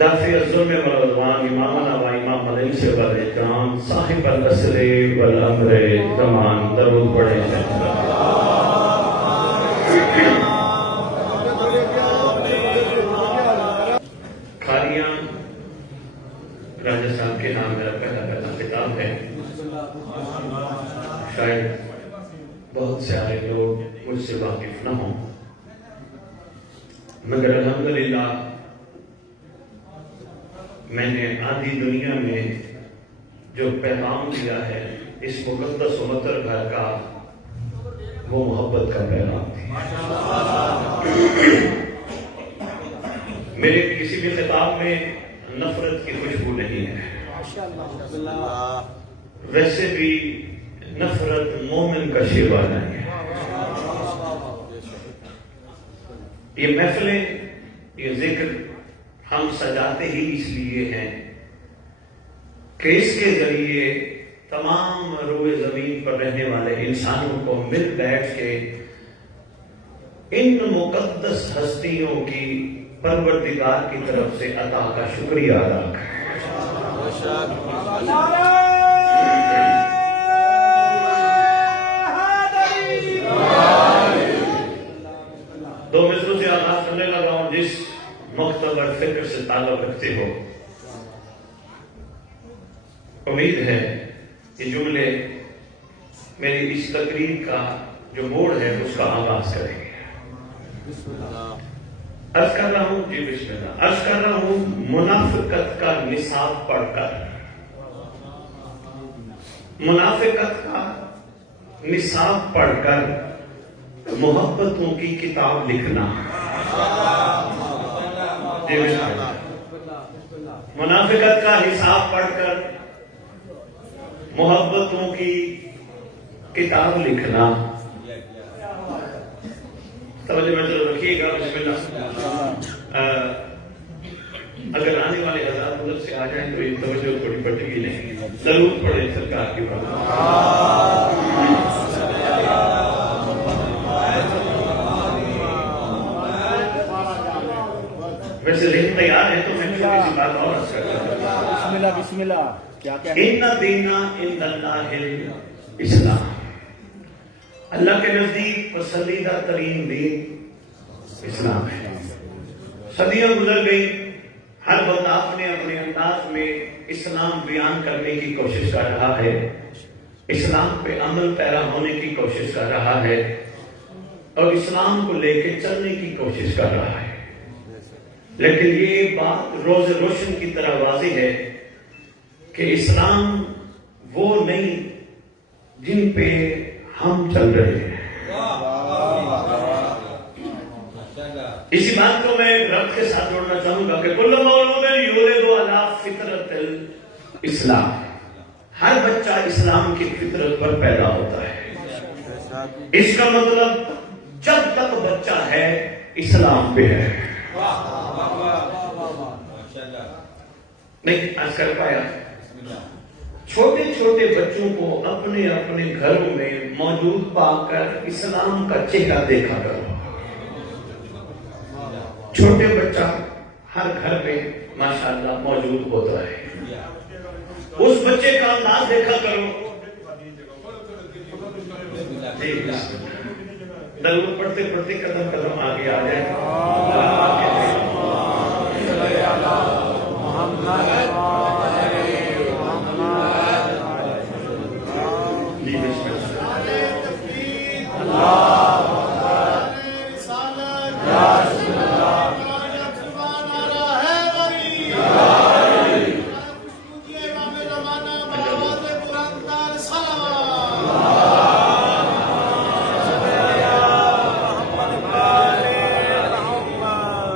دافع الظلم والعدوان امامنا و امام مدنی سے والاحترام صاحب العصر والامر زمان درود پڑھیں کھاریاں راجستھان کے نام میرا پہلا کتاب ہے. شاید بہت سارے لوگ مجھ سے واقف نہ ہوں، مگر الحمدللہ میں نے آدھی دنیا میں جو پیغام دیا ہے اس مقدس و مطہر گھر کا، وہ محبت کا پیغام تھی. میرے کسی بھی خطاب میں نفرت کی خوشبو نہیں ہے. ویسے بھی نفرت مومن کا شیوا نہیں ہے. یہ محفلیں، یہ ذکر ہم سجاتے ہی اس لیے ہیں کہ اس کے ذریعے تمام روئے زمین پر رہنے والے انسانوں کو مل بیٹھ کے ان مقدس ہستیوں کی پروردگار کی طرف سے عطا کا شکریہ ادا کریں. دو مصروں سے آغاز کرنے لگا ہوں جس مکتب اور فکر سے تعلق رکھتے ہو. امید ہے کہ جملے میری اس تقریر کا جو موڑ ہے اس کا آغاز کریں گے. عرض کر رہا ہوں بسم اللہ. عرض کر رہا ہوں منافقت کا نصاب پڑھ کر، منافقت کا نصاب پڑھ کر محبتوں کی کتاب لکھنا. منافقت کا حساب پڑھ کر محبتوں کی کتاب لکھنا. توجہ میں چلو رکھیے گا. بسم اللہ. اگر آنے والے حضرات ادھر سے آ جائیں تو یہ توجہ تھوڑی پٹے گی نہیں. ضرور پڑھیں سرکار کی بات. ویسے ذہن تیار ہے تو میں چھوٹی سی بات اور عرض کرتا ہوں. بسم اللہ. کیا ان دینا عند اللہ الاسلام. اللہ کے نزدیک پسندیدہ ترین دین اسلام ہے. صدیاں گزر گئی، ہر بندہ اپنے اپنے انداز میں اسلام بیان کرنے کی کوشش کر رہا ہے، اسلام پہ عمل پیرا ہونے کی کوشش کر رہا ہے، اور اسلام کو لے کے چلنے کی کوشش کر رہا ہے. لیکن یہ بات روز روشن کی طرح واضح ہے کہ اسلام وہ نہیں جن پہ ہم چل رہے ہیں. اسی بات کو میں رب کے ساتھ جوڑنا چاہوں گا کہ کل مولود یولد علی فطرت الاسلام. ہر بچہ اسلام کی فطرت پر پیدا ہوتا ہے. اس کا مطلب جب تک بچہ ہے اسلام پہ ہے. نہیں عرض کر پایا. چھوٹے چھوٹے بچوں کو اپنے اپنے گھروں میں موجود پا کر اسلام کا چہرہ دیکھا کرو. چھوٹے بچہ ہر گھر میں ماشاءاللہ موجود ہوتا ہے. اس بچے کا انداز دیکھا کرو. درود پڑھتے پڑھتے قدم قدم آگے آ جائے.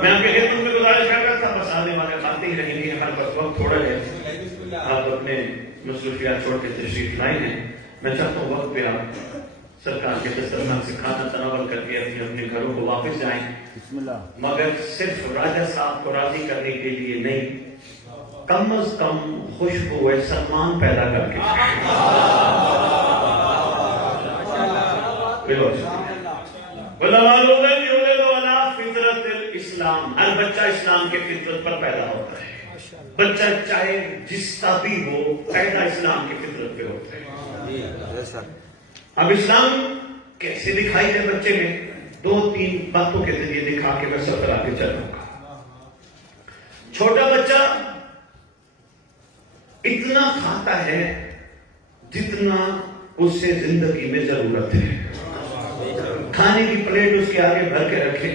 میں آپ کے خدمت میں گزارش کر رہا تھا، بس آنے والے آتے ہی رہیں گے. ہر وقت تھوڑا ہے، آپ اپنے مصروفیات چھوڑ کے تشریف لائے ہیں. میں چاہتا ہوں وقت پہ آپ سرکار کے دسترخوان سے کھانا تناول کر کے اپنے گھروں کو واپس جائیں. مگر صرف راجہ صاحب کو راضی کرنے کے لیے نہیں، کم از کم خوشبو سلمان پیدا کر کے. اسلام، ہر بچہ اسلام کے فطرت پر پیدا ہوتا ہے. بچہ چاہے جس کا بھی ہو، پیدا اسلام کی فطرت پہ ہوتا ہے. اب اسلام کیسے دکھائی دے بچے میں؟ 2-3 باتوں کے ذریعے دکھا کے میں سفر آگے چلوں گا. چھوٹا بچہ اتنا کھاتا ہے جتنا اس سے زندگی میں ضرورت ہے. کھانے کی پلیٹ اس کے آگے بھر کے رکھے،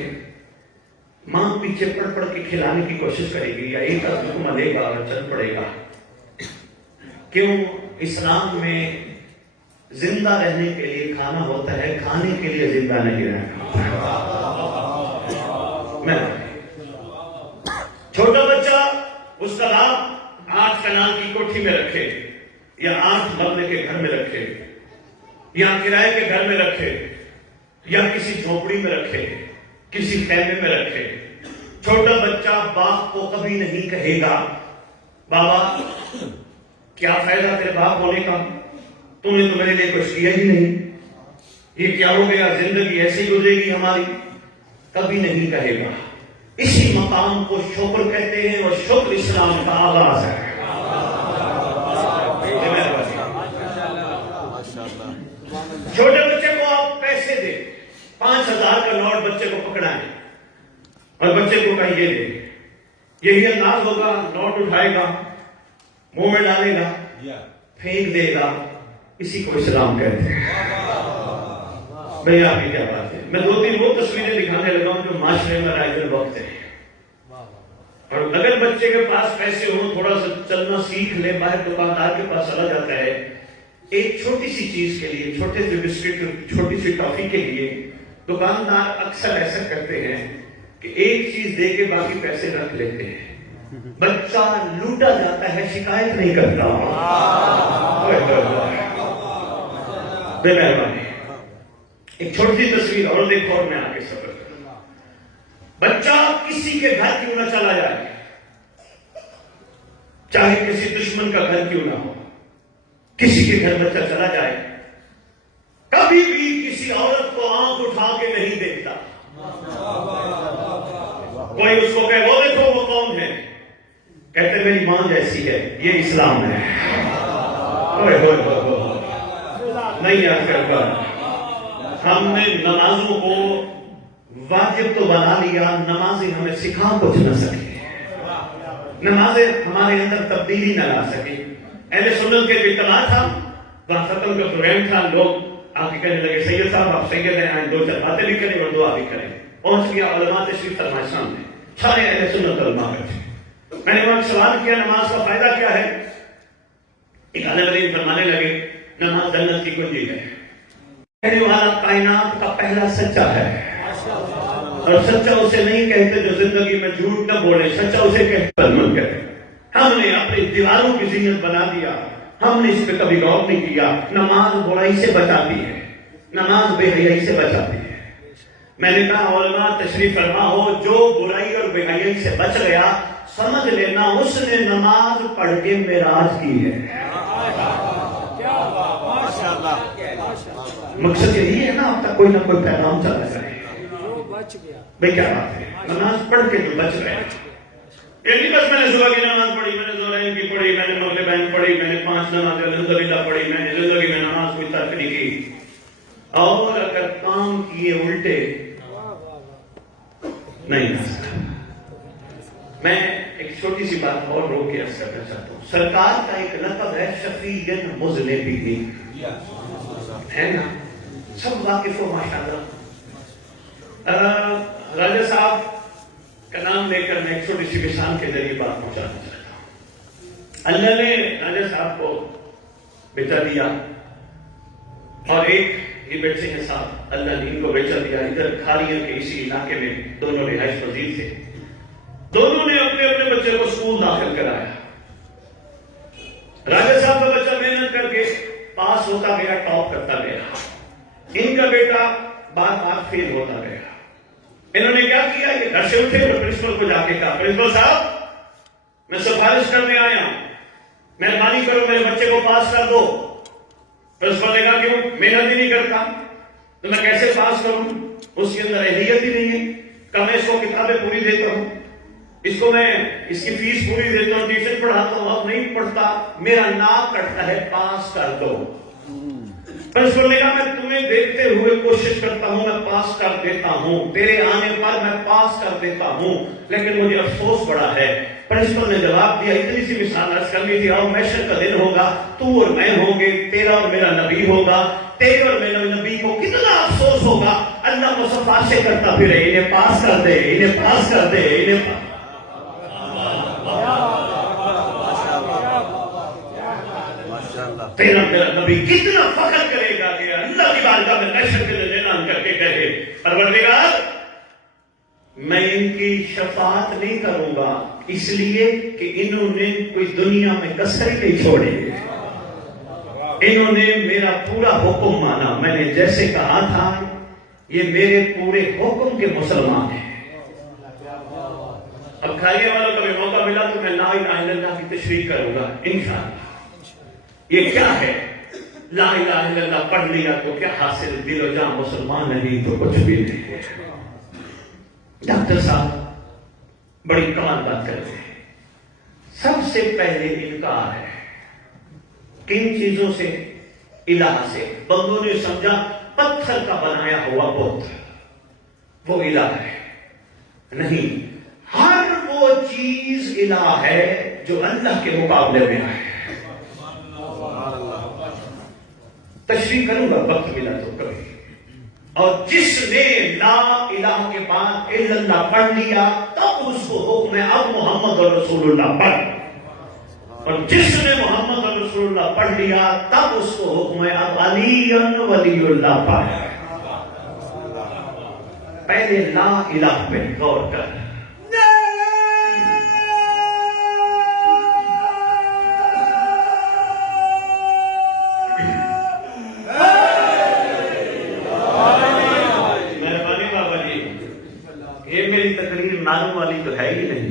ماں پیچھے پڑھ کے کھلانے کی کوشش کرے گی یا ایک آدمی کو ملے گا اور چل پڑے گا. کیوں؟ اسلام میں زندہ رہنے کے لیے کھانا ہوتا ہے، کھانے کے لیے زندہ نہیں رہنا. میں چھوٹا بچہ اس کا باپ 8 کنال کی کوٹھی میں رکھے یا 8 مرلے کے گھر میں رکھے یا کرائے کے گھر میں رکھے یا کسی جھونپڑی میں رکھے، کسی خیمے میں رکھے، چھوٹا بچہ باپ کو کبھی نہیں کہے گا بابا کیا فائدہ تیرے باپ ہونے کا، تم نے تو میرے لیے کچھ کیا ہی نہیں، یہ کیا ہو گیا، زندگی ایسے ہی گزرے گی ہماری. کبھی نہیں کہے گا. اسی مقام کو شکر کہتے ہیں اور شکر اسلام کا آغاز ہے. چھوٹے بچے کو آپ پیسے دیں، 5000 کا نوٹ بچے کو پکڑائیں اور بچے کو کہیں یہ دے، یہی انداز ہوگا، نوٹ اٹھائے گا، منہ میں ڈالے گا، پھینک دے گا. اسی کو اسلام کہتے ہیں. بھئی آپ کی کیا بات ہے؟ میں 2-3 وہ تصویریں دکھانے لگا ہوں جو معاشرے میں رائج الوقت ہیں. اور اگر بچے کے پاس پیسے ہوں، تھوڑا سا چلنا سیکھ لے، باہر دکاندار کے پاس چلا جاتا ہے، ایک چھوٹی سی چیز کے لیے، چھوٹے سے بسکٹ، چھوٹی سی ٹافی کے لیے دکاندار اکثر ایسا کرتے ہیں کہ ایک چیز دے کے باقی پیسے رکھ لیتے ہیں. بچہ لوٹا جاتا ہے، شکایت نہیں کرتا. بے مہربانی ایک چھوٹی سی تصویر اور دیکھو اور میں آگے سفر کروں. بچہ کسی کے گھر کیوں نہ چلا جائے، چاہے کسی دشمن کا گھر کیوں نہ ہو، کسی کے گھر بچہ چلا جائے، کبھی بھی کسی عورت کو آنکھ اٹھا کے نہیں دیکھتا. کوئی اس کو کہے وہ دیکھو وہ کون ہے، کہتے میری ماں جیسی ہے. یہ اسلام ہے. نہیں یاد کر پا، ہم نے نمازوں کو واجب تو بنا لیا، نمازیں ہمیں سکھا کچھ نہ سکے، نمازیں ہمارے اندر تبدیلی نہ لا سکے. اہل سنت کے اجتماع تھا، وہاں ختم کا پروگرام تھا، لوگ آ کے کہنے لگے سید صاحب آپ سید ہیں، آئیں 2-4 باتیں بھی کریں اور دعا بھی کریں. پہنچ گیا، علماء تشریف فرمائے سامنے، سارے اہل سنت علماء بیٹھے. میں نے وہاں سوال کیا نماز کا فائدہ کیا ہے؟ ایک عالم دین فرمانے لگے نماز جنت کی کنجی ہے. کہنے والا کائنات کا پہلا سچا ہے، اور سچا اسے نہیں کہتے جو زندگی میں جھوٹ نہ بولے، سچا اسے کہتے ظلم کرے. ہم نے اپنی دیواروں کی زینت بنا دیا، ہم نے اس پہ کبھی غور نہیں کیا. نماز برائی سے بچاتی ہے، نماز بے حیائی سے بچاتی ہے. میں نے کہا علماء تشریف فرما ہو، جو برائی اور بے حیائی سے بچ گیا سمجھ لینا اس نے نماز پڑھ کے معراج کی ہے. مقصد یہی ہے نا، اب تک کوئی نہ کوئی پیغام چلا جائے. بھئی کیا بات ہے، نماز پڑھ کے جو بچ گئے. یہ نہیں بس میں نے صبح کی نماز پڑھی، میں نے زہرین کی پڑھی، میں نے مغربین پڑھی، میں نے 5 نمازیں الحمدللہ پڑھی، میں نے زندگی میں نماز کوئی ترک نہیں کی. اور اگر کام کیے الٹے نہیں. میں ایک چھوٹی سی بات اور رو کے عرض کرنا چاہتا ہوں. سرکار کا ایک لقب ہے شفیع مذنبین، ہے نا، سب واقف ہو ماشاءاللہ. راجہ صاحب کا نام لے کر میں ایک چھوٹی سی مثال کے ذریعے بات پہنچانا چاہتا ہوں. اللہ نے راجہ صاحب کو بیٹا دیا اور ایک یہ بیٹے ہیں صاحب، اللہ نے ان کو بیٹا دیا. ادھر کھاریاں کے اسی علاقے میں دونوں رہائش پذیر تھے. دونوں نے اپنے اپنے بچے کو اسکول داخل کرایا. راجہ صاحب کا بچہ محنت کر کے پاس ہوتا گیا، ٹاپ کرتا گیا. ان کا بیٹا بار بار فیل ہوتا گیا. انہوں نے کیا کیا، یہ گھر سے اٹھے اور پرنسپل کو جا کے کہا پرنسپل صاحب میں سفارش کرنے آیا ہوں، مہربانی کرو میرے بچے کو پاس کر دو. پرنسپل نے کہا کیوں، محنت ہی نہیں کرتا تو میں کیسے پاس کروں، اس کے اندر اہلیت ہی نہیں ہے. کب میں اس کو کتابیں پوری دیتا ہوں، اس کو میں اس کی فیس پوری دیتا ہوں، ٹیوشن پڑھاتا ہوں، اب نہیں پڑھتا، میرا ناک کٹتا ہے، پاس کر دو۔ پرنسپل نے کہا میں تمہیں دیکھتے ہوئے کوشش کرتا ہوں، میں پاس کر دیتا ہوں، تیرے آنے پر میں پاس کر دیتا ہوں، لیکن مجھے افسوس بڑا ہے۔ پرنسپل نے جواب دیا، اتنی سی مثال عرض کرنی تھی، اور محشر کا دن ہوگا، تو اور میں ہوں گے، تیرا اور میرا نبی ہوگا، تیرے اور میرے نبی کو کتنا افسوس ہوگا، اللہ مصطفیٰ سے کرتا پھرے، انہیں پاس کر دے، انہیں پاس کر دے، انہیں پاس۔ تیرا میرا نبی کتنا فخر کرے گا کہ اللہ کی بارگاہ میں محشر کے دن اعلان کر کے کہے، پروردگار میں ان کی شفاعت نہیں کروں گا، اس لیے کہ انہوں نے کوئی دنیا میں کسر نہیں چھوڑی، انہوں نے میرا پورا حکم مانا، میں نے جیسے کہا تھا یہ میرے پورے حکم کے مسلمان ہیں۔ اب کھائیے والوں کبھی موقع ملا تو میں لا الہ الا اللہ کی تشریح کروں گا انشاءاللہ۔ یہ کیا ہے؟ لا الہ الا اللہ پڑھ لیا تو کیا حاصل، دل و جان مسلمان نہیں تو کچھ بھی نہیں۔ ڈاکٹر صاحب بڑی کمال بات کرتے ہیں، سب سے پہلے انکار ہے کن چیزوں سے؟ الہ سے۔ بندوں نے سمجھا پتھر کا بنایا ہوا بت وہ الہ ہے، نہیں، ہر وہ چیز الہ ہے جو اللہ کے مقابلے میں ہے۔ تشریح کروں گا وقت ملا تو کبھی۔ اور جس نے لا الہ کے بعد الا اللہ پڑھ لیا تب اس کو حکم ہے اب محمد رسول اللہ پڑھ، اور جس نے محمد رسول اللہ پڑھ لیا تب اس کو حکم ہے اب علی ولی اللہ پڑھ۔ پہلے لا الہ پہ غور کر۔ معلوم والی تو ہے ہی نہیں،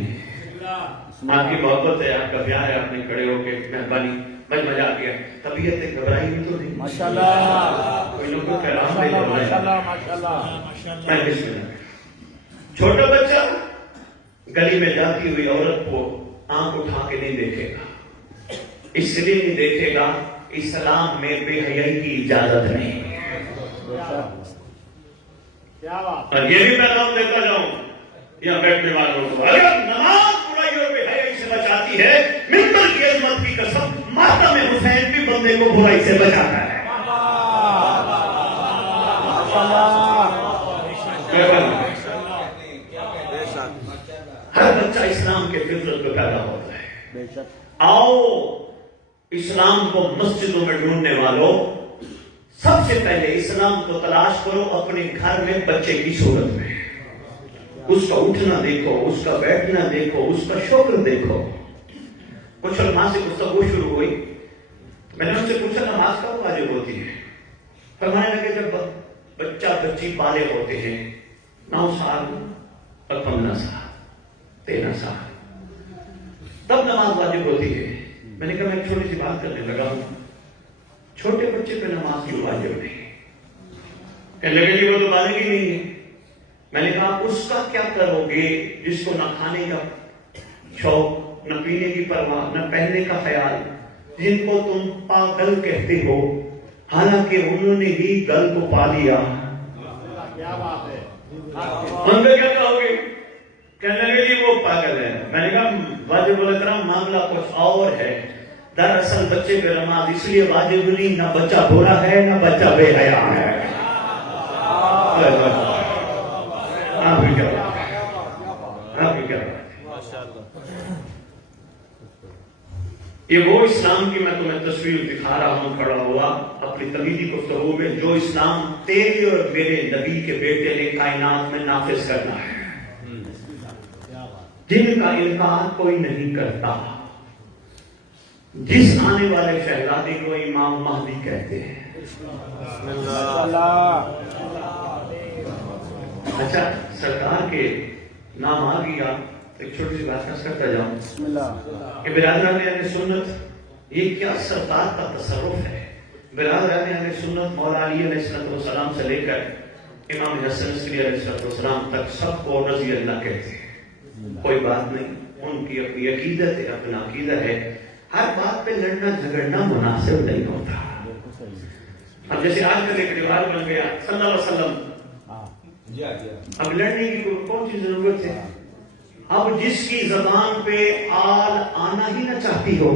آپ کی محبت ہے، آپ کا پیار ہے، آپ نے کھڑے ہو کے مہربانی، بھائی مزہ آ گیا، طبیعت گھبرائی بھی تو نہیں، ماشاءاللہ، کوئی لوگوں کا رام نہیں ہو رہا ہے۔ چھوٹا بچہ گلی میں جاتی ہوئی عورت کو آنکھ اٹھا کے نہیں دیکھے گا، اس لیے نہیں دیکھے گا اسلام میں بے حیائی کی اجازت نہیں۔ اور یہ بھی پیغام دیتا جاؤں یا بیٹھنے والوں کو، اگر نماز برائی اور بے حیائی سے بچاتی ہے، ممبر کی عظمت کی قسم، ماتم حسین بھی بندے کو برائی سے بچاتا ہے۔ ہر بچہ اسلام کے فطرت میں پیدا ہوتا ہے۔ آؤ اسلام کو مسجدوں میں ڈھونڈنے والوں، سب سے پہلے اسلام کو تلاش کرو اپنے گھر میں بچے کی صورت میں، اس کا اٹھنا دیکھو، اس کا بیٹھنا دیکھو، اس کا شکر دیکھو۔ کچھ علماء سے گفتگو شروع ہوئی، میں نے ان سے پوچھا نماز کب واجب ہوتی ہے؟ فرمانے لگے جب بچہ بچی بالغ ہوتے ہیں، 9 سال اور 15 سال 13 سال، تب نماز واجب ہوتی ہے۔ میں نے کہا میں ایک چھوٹی سی بات کرنے لگا ہوں، چھوٹے بچے پہ نماز کیوں واجب نہیں؟ کہنے لگے جی وہ تو بالغ ہی نہیں ہے۔ میں نے کہا اس کا کیا کرو گے جس کو نہ کھانے کا شوق، نہ پینے کی پرواہ، نہ پہننے کا خیال، جن کو تم پاگل کہتے ہو حالانکہ انہوں نے ہی گل کو پا لیا، ان کو کیا کہو گے؟ کہنے لگے جی وہ پاگل ہے۔ میں نے کہا واجب الکرام معاملہ کچھ اور ہے، دراصل بچے پہ نماز اس لیے واجب نہیں، نہ بچہ برا ہے نہ بچہ بے حیا ہے۔ یہ وہ اسلام کی میں تمہیں تصویر دکھا رہا ہوں کھڑا ہوا اپنی تبیدی گفتگو میں، جو اسلام تیرے اور میرے نبی کے بیٹے نے کائنات میں نافذ کرنا ہے، جن کا انکار کوئی نہیں کرتا، جس آنے والے شہزادے کو امام مہدی کہتے ہیں۔ اچھا سرکار کے نام آ گیا، ایک چھوٹی سی بات کرتا جاؤں کہ برادران اہل سنت، یہ کیا سرکار کا تصرف ہے۔ برادران اہل سنت مولا علی علیہ السلام سے لے کر امام حسن عسکری علیہ السلام تک سب کو رضی اللہ کہتے ہیں، کوئی بات نہیں، ان کی اپنی عقیدت ہے، اپنا عقیدہ ہے، ہر بات پہ لڑنا جھگڑنا مناسب نہیں ہوتا۔ اب جیسے آج کل ایک رواج بن گیا صلی اللہ علیہ وسلم، اب لڑنے کی کون سی ضرورت ہے؟ اب جس کی زبان پہ آل آنا ہی نہ چاہتی ہو،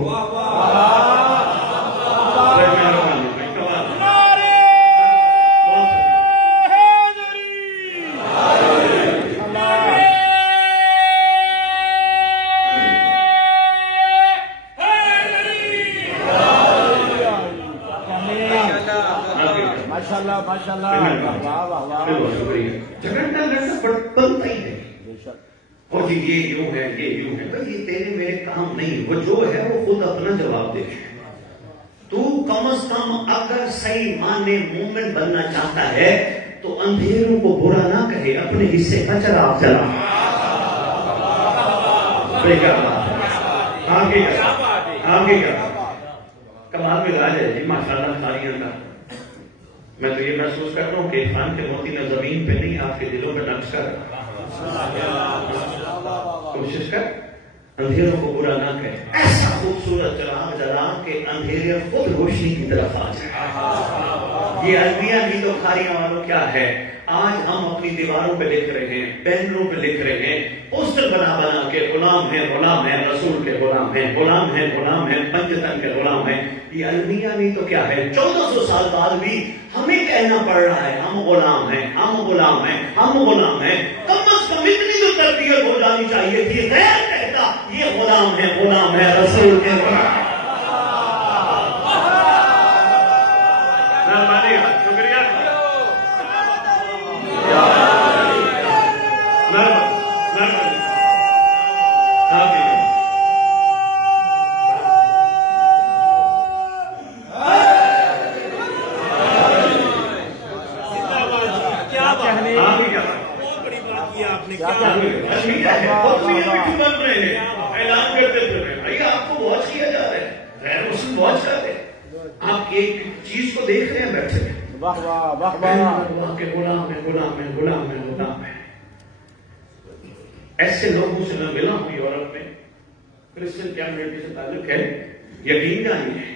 جھگڑنا لڑنا بنتا ہی ہے، اور جی یہ یوں ہے، یہ یوں ہے، بھائی یہ تیرے میرے کام نہیں، وہ جو ہے وہ خود اپنا جواب دے۔ تو کم از کم اگر صحیح معنی مومن بننا چاہتا ہے تو اندھیروں کو برا نہ کہے، اپنے حصے کا چراغ جلا۔ آگے کا کمال میں راج ہے جی ماشاءاللہ ساریاں کا۔ میں تو یہ محسوس کر رہا ہوں کہ عرفان کے موتی نے زمین پہ نہیں آپ کے دلوں پہ نقش کر، کوشش کر اندھیروں کو برا نہ کہے، ایسا خوبصورت چراغ جلا کہ اندھیرے خود روشنی کی طرف آ جائے۔ یہ المیہ بھی تو کھاریاں والوں کیا ہے، آج ہم اپنی دیواروں پہ لکھ رہے ہیں، بینروں پہ لکھ رہے ہیں، پوسٹر بنا بنا کے غلام ہیں رسول کے غلام ہیں پنجتن کے غلام ہیں۔ یہ المیہ بھی تو کیا ہے، 1400 سال بعد بھی ہمیں کہنا پڑ رہا ہے ہم غلام ہیں۔ کم از کم اتنی تو تربیت ہو جانی چاہیے تھی، غیر کہتا یہ غلام ہے رسول کے غلام۔ شکریہ۔ آپ ایک چیز کو دیکھ رہے ہیں بیٹھے غلام ہے۔ ایسے لوگوں سے میں ملا ہوں یورپ میں، کرسچن کمیونٹی سے تعلق ہے، یقین کا نہیں ہے،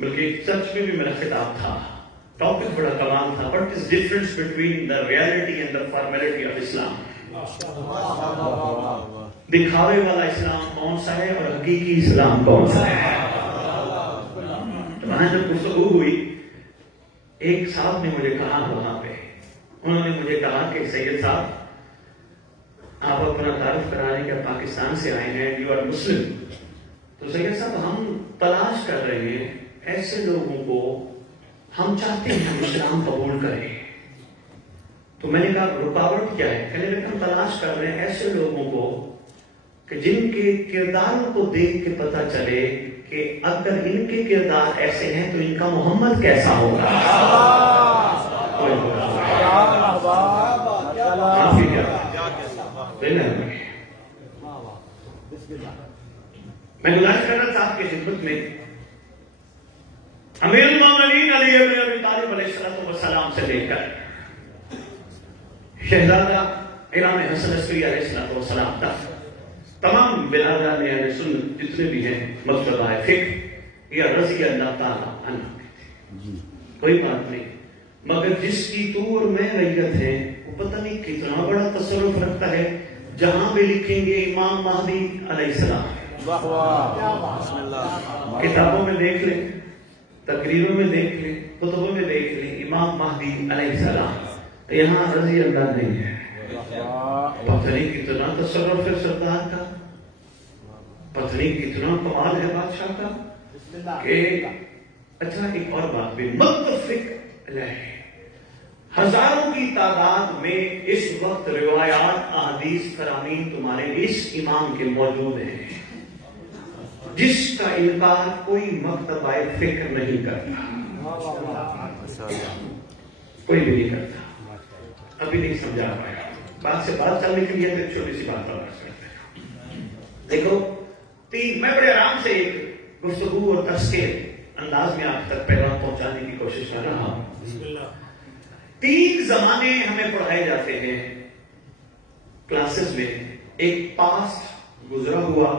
بلکہ چرچ میں بھی میرا خطاب تھا، ٹاپک بڑا کمال تھا، what is difference between the reality and the formality of Islam؟ دکھاوے والا اسلام کون سا ہے اور حقیقی اسلام کون سا ہے؟ وہاں جب گفتگو ہوئی، ایک صاحب نے مجھے کہا وہاں پہ، انہوں نے مجھے کہا کہ سید صاحب آپ اپنا تعارف کرانے کے پاکستان سے آئے ہیں، یو آر مسلم، تو سید صاحب ہم تلاش کر رہے ہیں ایسے لوگوں کو، ہم چاہتے ہیں ہم اسلام قبول کریں۔ تو میں نے کہا رکاوٹ کیا ہے؟ کہنے لگے ہم تلاش کر رہے ہیں ایسے لوگوں کو کہ جن کے کرداروں کو دیکھ کے پتہ چلے کہ اگر ان کے کردار ایسے ہیں تو ان کا محمد کیسا ہوگا۔ میں گزارش کرنا صاحب کی خدمت میں امیر المومنین علی بن ابی طالب علیہ السلام سے لے کر شہزادہ امام حسن عسکری علیہ السلام تک تمام برادران اہل سنت جتنے بھی ہیں مکتبہ فقہ یا رضی اللہ تعالی عنہ، کوئی بات نہیں، مگر جس کی تو اور میں ریت ہے وہ پتہ نہیں کتنا بڑا تصرف رکھتا ہے، جہاں بھی لکھیں گے امام مہدی علیہ السلام، کتابوں میں دیکھ لیں، تقریروں میں دیکھ لیں، کتبوں میں دیکھ لیں، امام مہدی علیہ السلام، یہاں رضی اللہ نہیں ہے۔ پتہ نہیں کتنا تصرف ہے سردار کا، پتہ نہیں کتنا کمال ہے بادشاہ کا کہ اچھا ایک اور بات بھی متفق علیہ، ہزاروں کی تعداد میں اس وقت روایات احادیث فرامین تمہارے اس امام کے موجود ہیں جس کا انکار کوئی مکتبہ فکر نہیں کرتا، کوئی بھی نہیں کرتا۔ ابھی نہیں سمجھا پایا، بات سے بات چلنے کے لیے ایک چھوٹی سی بات بتا سکتے ہیں۔ دیکھو میں بڑے آرام سے ایک گفتگو اور تذکیر انداز میں آپ تک پیغام پہنچانے کی کوشش کر رہا ہوں۔ 3 زمانے ہمیں پڑھائے جاتے ہیں کلاسز میں. ایک پاسٹ گزرا ہوا،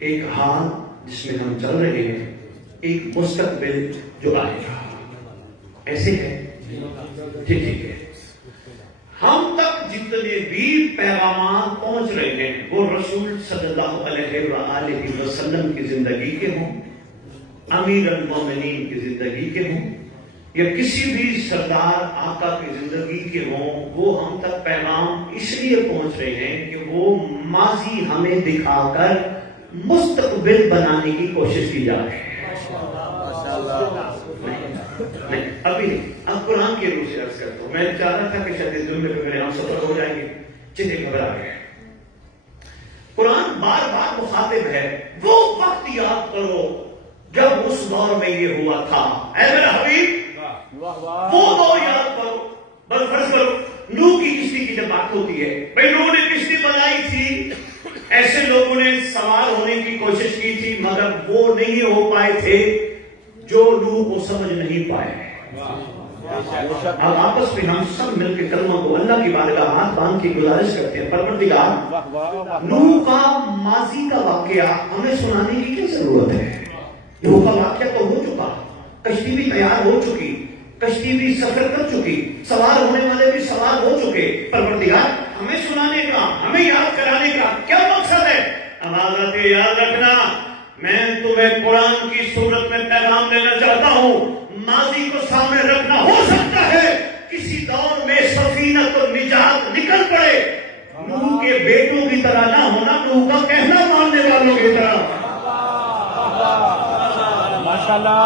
ایک حال جس میں ہم چل رہے ہیں، ایک مستقبل جو آئے گا. ایسے ہے؟ ٹھیک ہے. ہم تک جتنے بھی پیغامات پہنچ رہے ہیں وہ رسول صلی اللہ علیہ وآلہ وسلم کی زندگی کے ہوں، امیر المومنین کی زندگی کے ہوں، یا کسی بھی سردار آقا کی زندگی کے ہوں، وہ ہم تک پیغام اس لیے پہنچ رہے ہیں کہ وہ ماضی ہمیں دکھا کر مستقبل بنانے کی کوشش کی جا رہی ہے. نہیں ابھی نہیں، اب قرآن کے روح سے عرض کرتا ہوں. میں چاہ رہا تھا کہ شاید اس جملے پہ میرے ہم سفر ہو جائیں گے، چیزیں خبر آ گئے. قرآن بار بار مخاطب ہے، وہ وقت یاد کرو جب اس دور میں یہ ہوا تھا. اے میرا حبیب، وہ دور یاد کرو. بس فرض کرو نوح کی کشتی کی جب بات ہوتی ہے، بھائی نوح نے کشتی بنائی تھی، ایسے لوگوں نے سوار ہونے کی کوشش کی تھی مگر وہ نہیں ہو پائے تھے جو نوح کو سمجھ نہیں پائے. اب آپس میں ہم سب مل کے کلمہ کو اللہ کی بارگاہ ہاتھ باندھ کے گزارش کرتے ہیں، پروردگار نوح کا ماضی کا واقعہ ہمیں سنانے کی کیا ضرورت ہے؟ نوح کا واقعہ تو ہو چکا، کشتی بھی تیار ہو چکی، کشتی بھی سفر کر چکی، سوار ہونے والے بھی سوار ہو چکے. پروردگار ہمیں سنانے کا، ہمیں یاد کرانے کا کیا مقصد ہے؟ امانت یاد رکھنا، میں تمہیں قرآن کی صورت میں پیغام دینا چاہتا ہوں. ماضی کو سامنے رکھنا. ہو سکتا ہے کسی دور میں سفینہ تو نجات نکل پڑے، نوح کے بیٹوں کی طرح نہ ہونا، نوح کا کہنا ماننے والوں کی طرح. ماشاءاللہ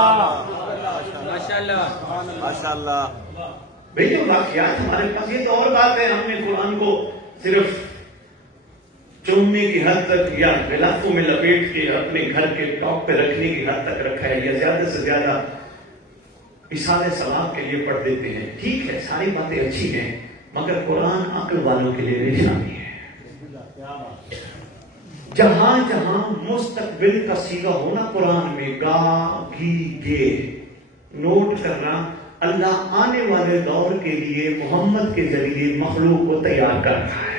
ماشاءاللہ. بھئی جو واقعات ہمارے پاس، یہ تو اور بات ہے، ہم نے قرآن کو صرف چومنے کی حد تک یا غلافوں میں لپیٹ کے اپنے گھر کے ٹاپ پہ رکھنے کی حد تک رکھا ہے، یا زیادہ سے زیادہ مثال ثواب کے لیے پڑھ دیتے ہیں. ٹھیک ہے، ساری باتیں اچھی ہیں، مگر قرآن عقل والوں کے لیے نشانی ہے. جہاں جہاں مستقبل کا صیغہ ہونا قرآن میں، گا گی گے، نوٹ کرنا، اللہ آنے والے دور کے لیے محمد کے ذریعے مخلوق کو تیار کر رہا ہے.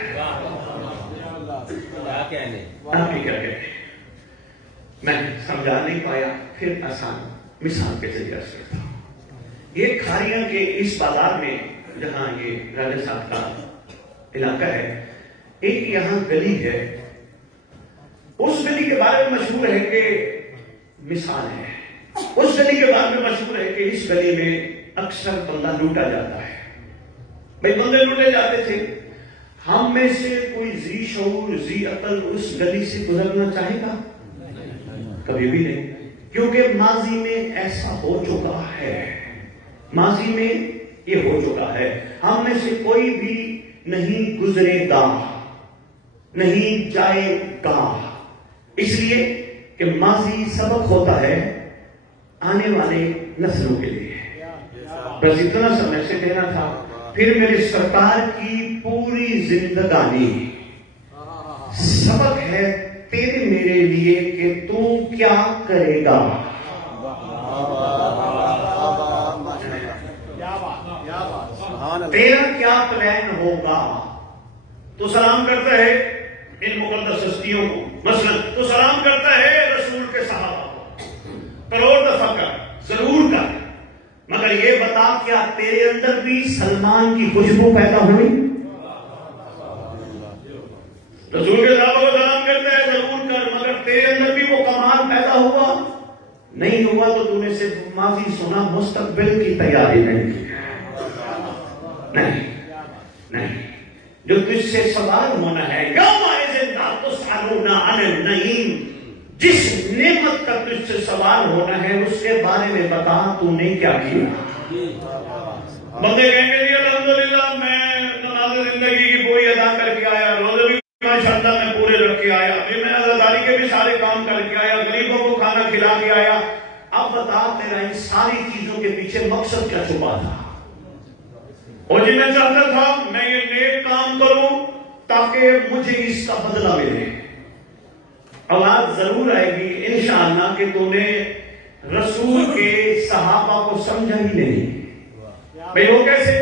آپ کی کیا کہتے ہیں؟ میں سمجھا نہیں پایا، پھر آسان مثال کے ذریعے عرض کرتا ہوں. یہ کھاریاں کے اس بازار میں جہاں یہ راجہ صاحب کا علاقہ ہے، ایک یہاں گلی ہے. اس گلی کے بارے میں مشہور ہے کہ مثال ہے، اس گلی کے بارے میں مشہور ہے کہ اس گلی میں اکثر بندہ لوٹا جاتا ہے. بھائی بندے لوٹے جاتے تھے. ہم میں سے کوئی ذی شعور ذی عقل اس گلی سے گزرنا چاہے گا؟ کبھی بھی نہیں، کیونکہ ماضی میں ایسا ہو چکا ہے، ماضی میں یہ ہو چکا ہے. ہم میں سے کوئی بھی نہیں گزرے گا، نہیں جائے گا، اس لیے کہ ماضی سبق ہوتا ہے آنے والے نسلوں کے لیے. بس اتنا سا میں سے کہنا تھا. پھر میرے سرکار کی پوری زندگانی سبق ہے تیرے میرے لیے کہ تو کیا کرے گا. تیرا کیا پلان ہوگا. تو سلام کرتا ہے ان مقدس ہستیوں کو، مثلا تو سلام کرتا ہے رسول کے صحابہ کو، کروڑ دفعہ کر، ضرور کر، مگر یہ بتا کیا تیرے اندر بھی سلمان کی خوشبو پیدا ہوئی؟ رسول کے صحابہ کو سلام کرتا ہے ضرور کر، مگر تیرے اندر بھی وہ کمال پیدا ہوا؟ نہیں ہوا تو تم نے صرف ماضی سنا، مستقبل کی تیاری نہیں کی. نہیں، جو تجھ سے سوال ہونا ہے، یومئذ لا تسألون عن النعیم، جس نعمت کا تجھ سے سوال ہونا ہے اس کے بارے میں بتا تو نے کیا کیا. بندے کہیں گے جی الحمدللہ میں نماز زندگی کی پوری ادا کر کے آیا، روزے بھی ماشاءاللہ میں پورے رکھ کے آیا، پھر میں عزاداری کے بھی سارے کام کر کے آیا، غریبوں کو کھانا کھلا کے آیا. اب بتا تیرا ان ساری چیزوں کے پیچھے مقصد کیا چھپا تھا؟ اور جی میں چاہتا تھا میں یہ نیک کام کروں تاکہ مجھے اس کا بدلہ ملے. آواز ضرور آئے گی انشاءاللہ کہ تو نے رسول کے صحابہ کو سمجھا ہی نہیں. بھئی وہ کیسے؟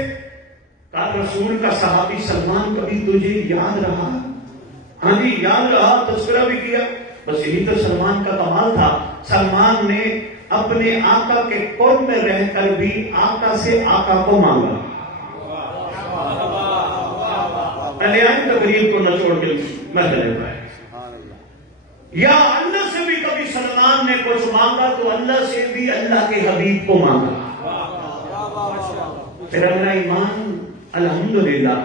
کہا رسول کا صحابی سلمان کبھی تجھے یاد رہا؟ ہاں جی یاد رہا، تذکرہ بھی کیا۔ بس یہی تو سلمان کا کمال تھا، سلمان نے اپنے آقا کے قرب میں رہ کر بھی آقا سے آقا کو مانگا۔ پہلے آئیں تقریب کو نہ چھوڑ کے میں چلے پائے۔ یا اللہ سے بھی کبھی سلمان نے کچھ مانگا تو اللہ سے بھی اللہ کے حبیب کو مانگا۔ پھر میرا ایمان الحمدللہ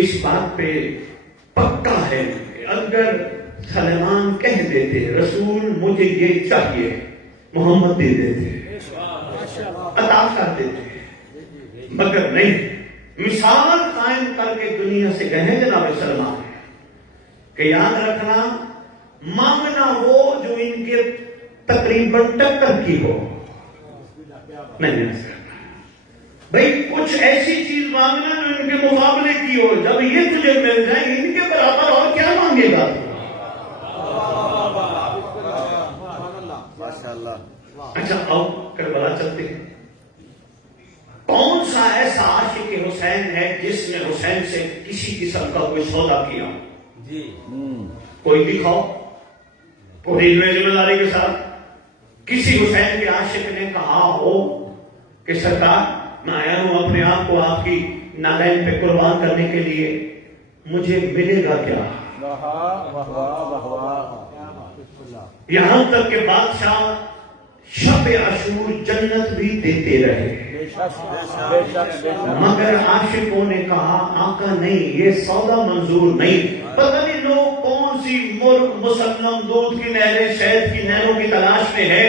اس بات پہ پکا ہے کہ اگر سلمان کہہ دیتے رسول مجھے یہ چاہیے، محمد دے دیتے، عطا کر دیتے، مگر نہیں، مثال قائم کر کے دنیا سے کہیں جناب سلمان کہ یاد رکھنا مانگنا وہ جو ان کے تقریباً ٹکر کی ہو، نہیں بھئی کچھ ایسی چیز مانگنا جو ان کے مقابلے کی ہو، جب یہ تجھے مل جائے ان کے برابر اور کیا مانگے گا؟ اچھا آؤ کربلا چلتے ہیں۔ کون سا ایسا عاشق حسین ہے جس نے حسین سے کسی قسم کا کوئی سودا کیا؟ کوئی دکھاؤ، کوئی علم ذمہ داری کے ساتھ کسی حسین کے عاشق نے کہا ہو کہ سرکار میں آیا ہوں اپنے آپ کو آپ کی نالین پہ قربان کرنے کے لیے، مجھے ملے گا کیا؟ یہاں تک کہ بادشاہ شب عاشور جنت بھی دیتے رہے، مگر عاشقوں نے کہا آقا نہیں، یہ سودا منظور نہیں۔ پتہ نہیں لوگ کون سی مرغ مسلم دودھ کی نہریں شہد کی نہروں کی تلاش میں ہے،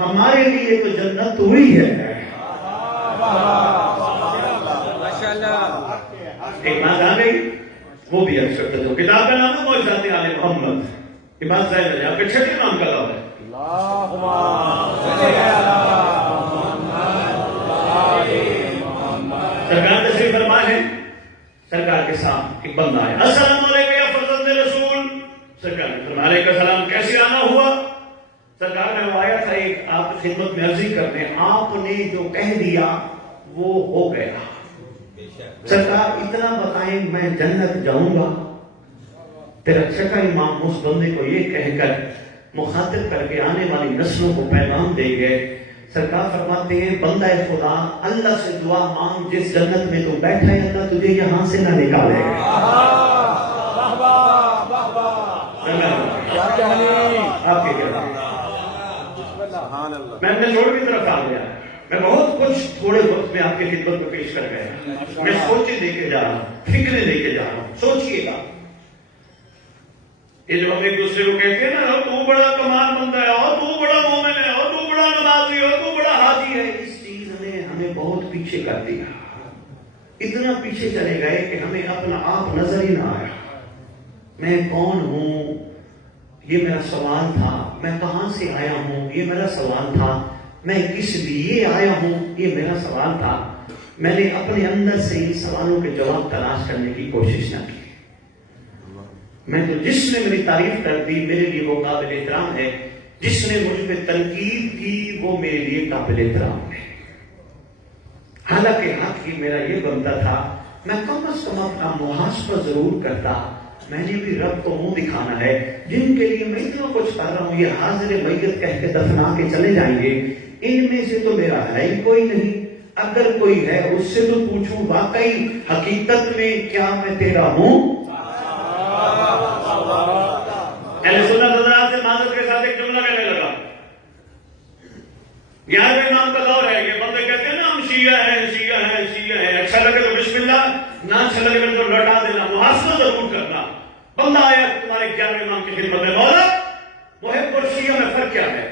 ہمارے لیے تو جنت ہوئی ہے۔ ایک بات آ گئی، وہ بھی اکثر کرتے کتاب کا نام ہے معجزات آل محمد، یہ بات ظاہر ہے آپ کے چھٹے نام کا نام ہے۔ سرکار تشریف فرمائے ہیں، سرکار کے ساتھ ایک بندہ آیا، السلام علیکم یا فرزند رسول۔ سرکار نے فرمایا علیکم السلام، کیسے آنا ہوا؟ سرکار نے آیا تھا ایک آپ کی خدمت میں عرضی کرنے، آپ نے جو کہہ دیا وہ ہو گیا۔ سرکار اتنا بتائیں میں جنت جاؤں گا؟ پھر اچھا کا امام اس بندے کو یہ کہہ کر مخاطب کر کے آنے والی نسلوں کو پیغام دے گئے۔ سرکار فرماتے ہیں بندہ خدا اللہ سے دعا مانگ، جس جنت میں تو بیٹھا ہے اللہ تجھے یہاں سے نہ نکالے گا۔ آپ کے کیا میں اپنے چھوڑ کی طرف آ گیا، میں بہت کچھ تھوڑے وقت میں آپ کی خدمت کو پیش کر گیا، میں سوچیں لے کے جا رہا ہوں، فکریں لے کے جا رہا ہوں۔ سوچئے گا یہ جب ہم ایک دوسرے کو کہتے ہیں نا تو بڑا کمال بندہ ہے، اور تو بڑا مومن ہے، اور تو بڑا نمازی ہے، اور تو بڑا حاجی ہے، اس چیز نے ہمیں بہت پیچھے کر دیا، اتنا پیچھے چلے گئے کہ ہمیں اپنا آپ نظر ہی نہ آیا۔ میں کون ہوں یہ میرا سوال تھا، میں کہاں سے آیا ہوں یہ میرا سوال تھا، میں کس لیے آیا ہوں یہ میرا سوال تھا۔ میں نے اپنے اندر سے ان سوالوں کے جواب تلاش کرنے کی کوشش نہ کی۔ میں تو جس نے میری تعریف کر دی میرے لیے وہ قابل احترام ہے، جس نے مجھ پہ تنقید کی وہ میرے لیے قابل احترام ہے۔ حالانکہ حق ہی میرا یہ بنتا تھا میں کم از کم اپنا محاسبہ ضرور کرتا، میں نے بھی رب کو منہ دکھانا ہے، جن کے لیے میں اتنا کچھ کر رہا ہوں یہ حاضر میت کہہ کے دفنا کے چلے جائیں گے، ان میں سے تو میرا ہے ہی کوئی نہیں، اگر کوئی ہے اس سے تو پوچھوں واقعی حقیقت میں کیا میں تیرا ہوں؟ اہل سنت حضرات سے معذرت کے ساتھ ایک جملہ کہنے لگا، یہاں پہ امام کا دور ہے، یہ بندے کہتے ہیں نا ہم شیعہ ہیں شیعہ ہیں شیعہ ہیں، اچھا لگے تو بسم اللہ، نہ اچھا لگے تو لوٹا دینا، محاسبہ ضرور کرنا۔ بندہ آیا تمہارے 11ویں امام کی خدمت میں، مولا محب اور شیعہ میں فرق کیا ہے؟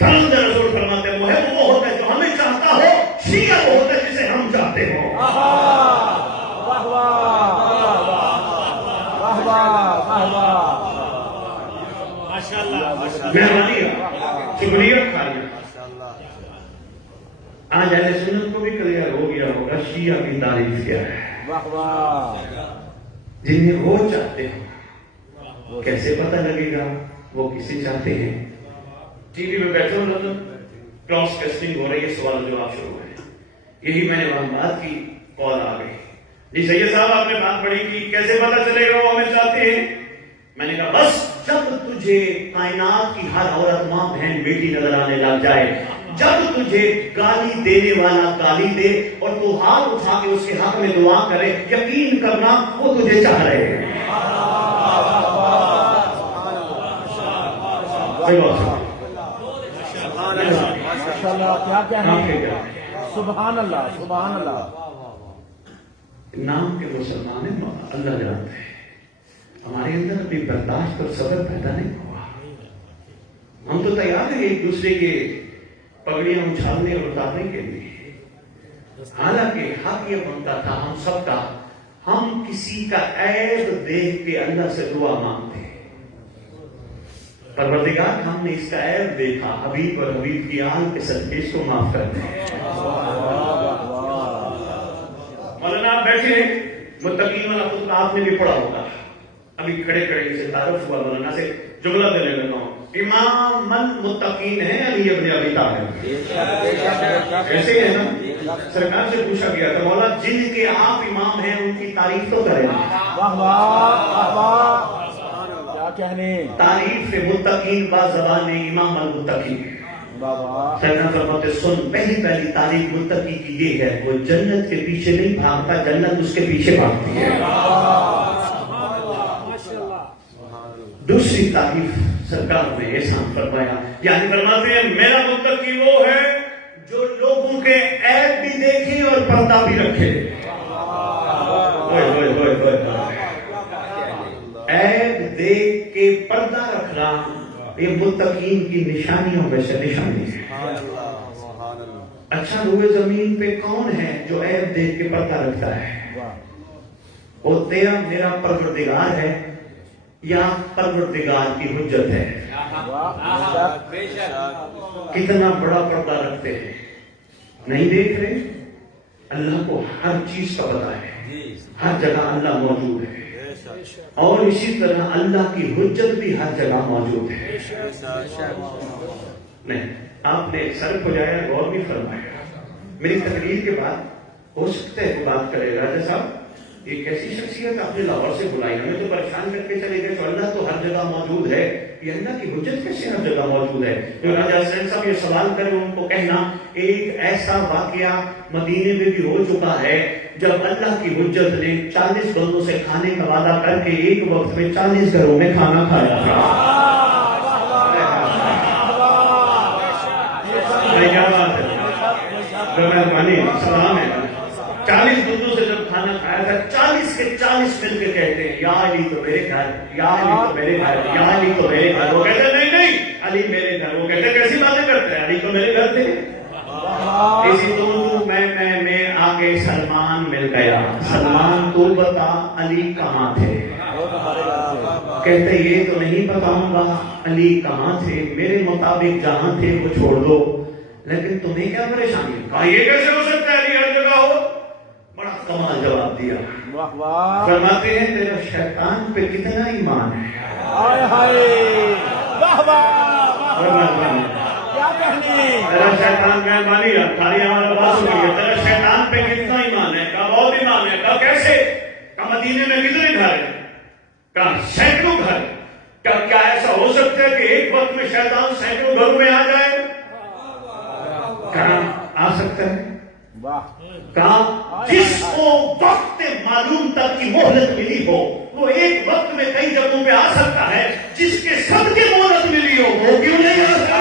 فرزند رسول فرماتے ہیں محب وہ ہوتا ہے جو ہمیں چاہتا ہو، شیعہ وہ ہوتا ہے جسے ہم چاہتے ہو۔ مہربانی شکریہ کھایا۔ آج اہل سنت کو بھی کلیئر ہو گیا ہوگا شیعہ کی تعریف کیا ہے، جنہیں وہ چاہتے ہیں کیسے پتہ لگے گا وہ کسے چاہتے ہیں؟ ٹی وی میں بیٹھے ہو کراس ٹیسٹنگ ہو رہی ہے، سوال جواب شروع ہے، یہی میں نے وہاں بات کی، کال آ گئی، جی سید صاحب آپ نے بات پڑھی کہ کیسے پتا چلے گا وہ ہمیں چاہتے ہیں؟ میں نے کہا بس جب تجھے کائنات کی ہر عورت ماں بہن بیٹی نظر آنے لگ جائے، جب تجھے گالی دینے والا گالی دے اور تو ہاتھ اٹھا کے اس کے حق میں دعا کرے، یقین کرنا وہ تجھے چاہ رہے ہیں۔ ماشاءاللہ، کیا کہنا، سبحان اللہ سبحان اللہ۔ نام کے مسلمان ہیں، اللہ جانتے ہیں، ہمارے اندر ابھی برداشت اور صبر پیدا نہیں ہوا۔ ہم تو تیار ہیں ایک دوسرے کے پگڑیاں اچھالنے اور اتارنے کے لیے، حالانکہ حق یہ بنتا تھا ہم سب کا، ہم کسی کا عیب دیکھ کے اللہ سے دعا مانگتے، پروردگار ہم نے اس کا عیب دیکھا، حبیب اور حبیب کی آل کے صدقے اس کو معاف کر دیں۔ مولانا آپ بیٹھے ہیں، متقین والا خطبہ آپ نے بھی پڑھا ہوگا، ابھی کھڑے کھڑے سے تعارف ہوا، مولانا سے جملہ دینے لگا ہوں، امام المتقین ہے علی ابن ابی طالب، ایسے ہی ہے نا؟ سرکار سے پوچھا گیا تھا مولا جن کے آپ امام ہیں ان کی تعریف تو کریں۔ واہ واہ واہ، کیا کہنے، تعریف متقین با زبان امام المتقین۔ سرکار فرماتے سن، پہلی تعریف متقی کی یہ ہے، وہ جنت کے پیچھے نہیں بھاگتا، جنت اس کے پیچھے بھاگتی ہے۔ دوسری تعریف سرکار نے احسان فرمایا، یعنی فرماتے ہیں میرا متقی وہ ہے جو لوگوں کے عیب بھی دیکھے اور پردہ بھی رکھے۔ عیب دیکھ کے پردہ رکھنا یہ متقین کی نشانیوں میں سے نشانی ہے۔ اچھا روئے زمین پہ کون ہے جو عیب دیکھ کے پردہ رکھتا ہے؟ وہ تیرا میرا پروردگار ہے یا پروردگار کی حجت ہے؟ کتنا بڑا پردہ رکھتے ہیں، نہیں دیکھ رہے؟ اللہ کو ہر چیز کا پتہ ہے، ہر جگہ اللہ موجود ہے، اور اسی طرح اللہ کی حجت بھی ہر جگہ موجود ہے۔ نہیں، آپ نے سر کھجایا، غور بھی فرمایا۔ میری تقریر کے بعد ہو سکتا ہے کوئی بات کرے راجہ صاحب یہ کیسی شخصیت آپ نے لاہور سے بلائی، ہمیں تو پریشان کر کے چلے گئے، تو اللہ تو ہر جگہ موجود ہے، یہ اللہ کی حجت کیسے ہر جگہ موجود ہے؟ جو راجہ حسین صاحب یہ سوال کرے ان کو کہنا ایک ایسا واقعہ مدینے میں بھی ہو چکا ہے جب اللہ کی حجت نے 40 بندوں سے کھانے کا وعدہ کر کے ایک وقت میں 40 گھروں میں کھانا کھایا تھا۔ کیا بات ہے، مہربانی سلام ہے۔ 40 بندوں سے جب کھانا کھایا تھا، 40 کے 40 مل کے کہتے ہیں یا علی تو میرے گھر، یا علی تو میرے گھر، یا علی تو میرے گھر۔ وہ کہتے ہیں نہیں علی میرے گھر۔ وہ کہتے ہیں کیسی باتیں کرتے ہیں، علی تو میرے گھر تھے۔ اسی تو میں آگے سلمان مل گیا، سلمان تو بتا علی کہاں تھے؟ کہتے یہ تو نہیں بتاؤں گا علی کہاں تھے، میرے مطابق جہاں تھے وہ چھوڑ دو، لیکن تمہیں کیا پریشانی ہے؟ کہا یہ کیسے ہو سکتا ہے علی ہر جگہ ہو؟ بڑا کمال جواب دیا۔ فرماتے ہیں تیرا شیطان پہ کتنا ایمان ہے؟ تیرا شیطان مہربانی تھاری ہمارا بات سن رہی ہے، تیرا شیطان پہ کتنا ایمان ہے؟ کہا بہت ایمان ہے۔ کہا کیسے؟ کہا مدینے میں کتنے گھر ہیں؟ کہا سینکڑوں گھر۔ کیا ایسا ہو سکتا ہے کہ ایک وقت میں شیطان سینکڑوں گھروں میں آ جائے؟ کہا آ سکتا ہے۔ کہا جس کو وقت معلوم تک کی مہلت ملی ہو وہ ایک وقت میں کئی جگہوں پہ آ سکتا ہے، جس کے سب کے مہلت ملی ہو وہ کیوں نہیں آ سکتا؟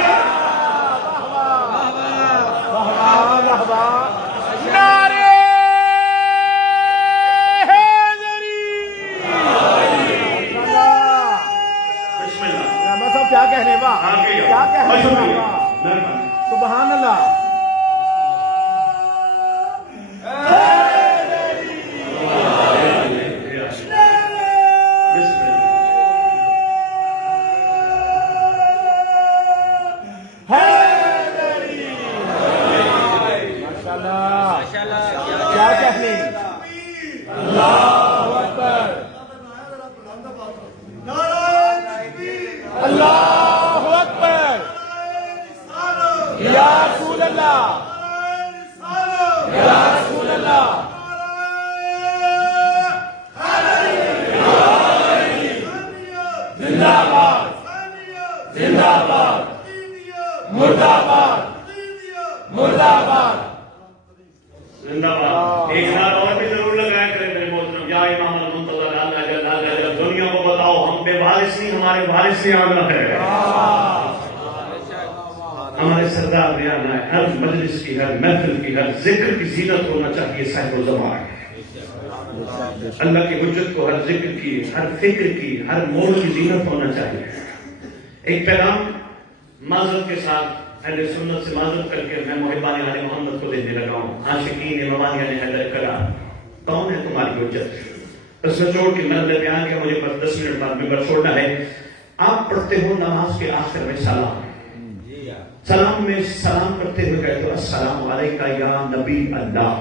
کیا کہنے با، کیا کہنے با، سبحان اللہ۔ کیا کہنے، اللہ اکبر، اللہ اکبر، یا رسول اللہ، زندہ باد مردہ باد مردہ باد زندہ باد. ایک نعرہ اور بھی ضرور لگایا کریں میرے محترم. یا امام المنتظر اللہ جل جلالہ، دنیا کو بتاؤ ہم بے وارث نہیں، ہمارے وارث سے آنا ہے. ہمارے سردار نے آنا ہے. ہر مجلس کی، ہر محفل کی، ہر ذکر کی زینت ہونا چاہیے صاحب و زمان. اللہ کی حجت کو ہر ذکر کی، ہر فکر کی، ہر موڑ کی زینت ہونا چاہیے. ایک پیغام معذرت کے ساتھ اہل سنت سے معذرت کر کے میں محبان آل محمد کو دینے لگا ہوں. عاشقین ممانیہ نے حیدر کرا، کون ہے تمہاری حجت؟ بس نچوڑ کے مرد بیان کے مجھے بس 10 منٹ بعد ممبر چھوڑنا ہے. آپ پڑھتے ہو نماز کے آخر میں سلام، سلام میں سلام کرتے ہوئے کہتے ہو السلام علیکہ یا نبی اللہ،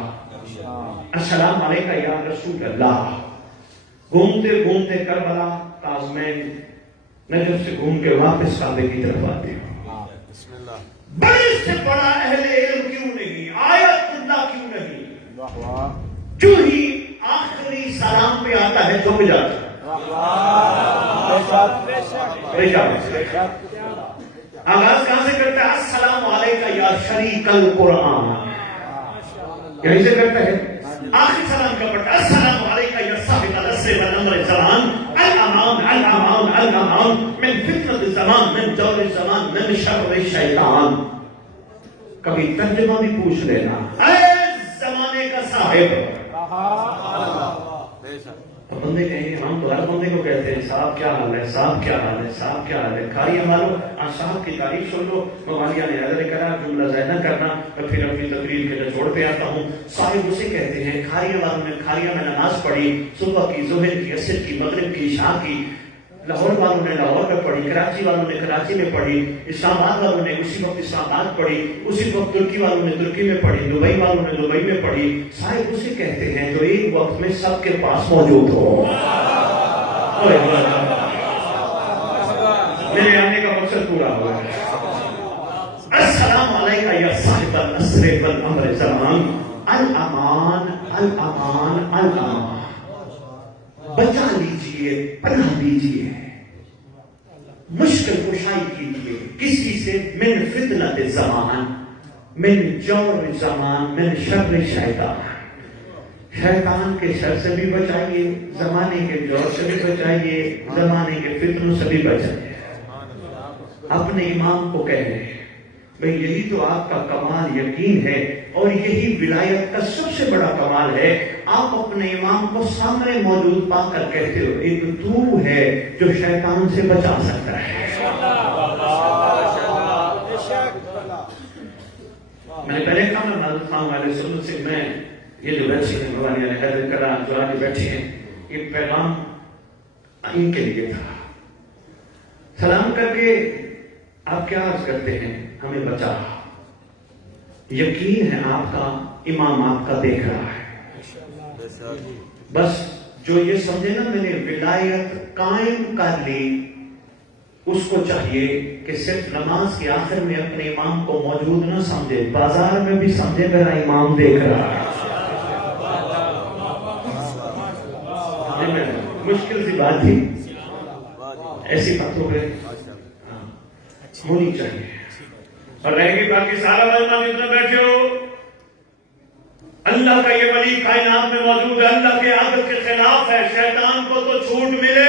السلام علیکہ یا رسول اللہ. گھومتے گھومتے کربلا، کاظمین، نجف سے گھوم کے واپس کعبے کی طرف آتے ہو. بڑے سے بڑا اہل علم کیوں نہیں، آیت اللہ کیوں نہیں، جو ہی آخری سلام پہ آتا ہے جھک جاتا ہے. آغاز کہاں سے کرتا ہے؟ السلام علیکہ یا شریک القرآن، یہیں سے کرتا ہے. آخری سلام کا پڑھتا ہے السلام علیکہ یا صاحب العصر ونمر الزمان، الامان الامان الامان من فتنة الزمان، من جور الزمان، من شر الشیطان. کبھی ترجمہ بھی پوچھ لینا، اے زمانے کا صاحب. تو بندے کہیں ہم تو ہر بندے کو کہتے ہیں صاحب کیا حال ہے، صاحب کیا حال ہے، صاحب کیا حال ہے. کھاری ہمارو صاحب کی تعریف سن لو. ممانیہ نے حیدر کرا، جملہ زیادہ کرنا. اور پھر اپنی تقریر کے جوڑ پہ آتا ہوں. صاحب اسے کہتے ہیں کھاریہ والوں نے کھاریہ میں نماز پڑھی، صبح کی، ظہر کی، عصر کی، مغرب کی، عشاء کی. لاہور والوں نے لاہور میں پڑھی، کراچی والوں نے کراچی میں پڑھی، اسلام آباد والوں نے اسی وقت اسلام آباد پڑھی، اسی وقت ترکی والوں نے ترکی میں پڑھی، دبئی والوں نے دبئی میں پڑھی. صاحب اسے کہتے ہیں جو ایک وقت میں سب کے پاس موجود ہو. میرے آنے کا مقصد پورا ہوا ہے. السلام علیکہ یا صاحب العصر والامر الزمان، الامان الامان الامان. بچا لیجئے، پناہ دیجئے، مشکل کشائی کیجئے کسی سے. من فتنة الزمان، من جور الزمان، من شر الشیطان. شیطان کے شر سے بھی بچائیے، زمانے کے جور سے بھی بچائیے، زمانے کے فتنوں سے بھی بچائیے. اپنے امام کو کہہ رہے ہیں بھئی یہی تو آپ کا کمال یقین ہے، اور یہی ولایت کا سب سے بڑا کمال ہے. آپ اپنے امام کو سامنے موجود پا کر کہتے ہو ایک تو ہے جو شیطان سے بچا سکتا ہے. میں نے پہلے کہا میں حضرت خان علیہ وسلم سے میں یہ جو بیٹھے ہیں مولانا حیدر کرا جو آج بیٹھے ہیں، یہ پیغام ان کے لیے تھا. سلام کر کے آپ کیا عرض کرتے ہیں؟ ہمیں بچا. یقین ہے آپ کا امام آپ کا دیکھ رہا ہے. بس جو یہ سمجھے نا میں نے ولایت قائم کر لی، اس کو چاہیے کہ صرف نماز کے آخر میں اپنے امام کو موجود نہ سمجھے، بازار میں بھی سمجھے میرا امام دیکھ رہا ہے. مشکل سی بات تھی، ایسی باتوں پہ ہونی چاہیے. اور رہے گی باقی سارا علماء جتنے بیٹھے ہو، اللہ کا یہ ولی کائنات میں موجود ہے، اللہ کے عادت کے خلاف ہے. شیطان کو تو چھوٹ ملے،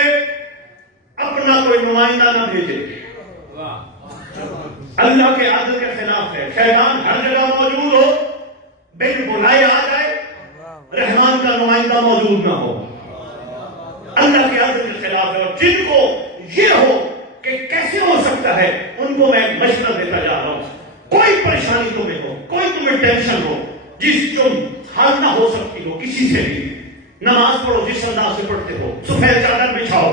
اپنا کوئی نمائندہ نہ بھیجے. اللہ کے عادت کے خلاف ہے. شیطان ہر جگہ موجود ہو، بن بلائے آ جائے، رحمان کا نمائندہ موجود نہ ہو. اللہ کی عادت کے خلاف ہے. اور جن کو یہ ہو کہ کیسے ہو سکتا ہے، ان کو میں مشورہ دیتا جا رہا ہوں. کوئی پریشانی تمہیں ہو، کوئی تمہیں ٹینشن ہو، جس جو حال نہ ہو سکتی ہو کسی سے بھی، نماز پڑھو جس انداز سے پڑھتے ہو، سفید چادر بچھاؤ،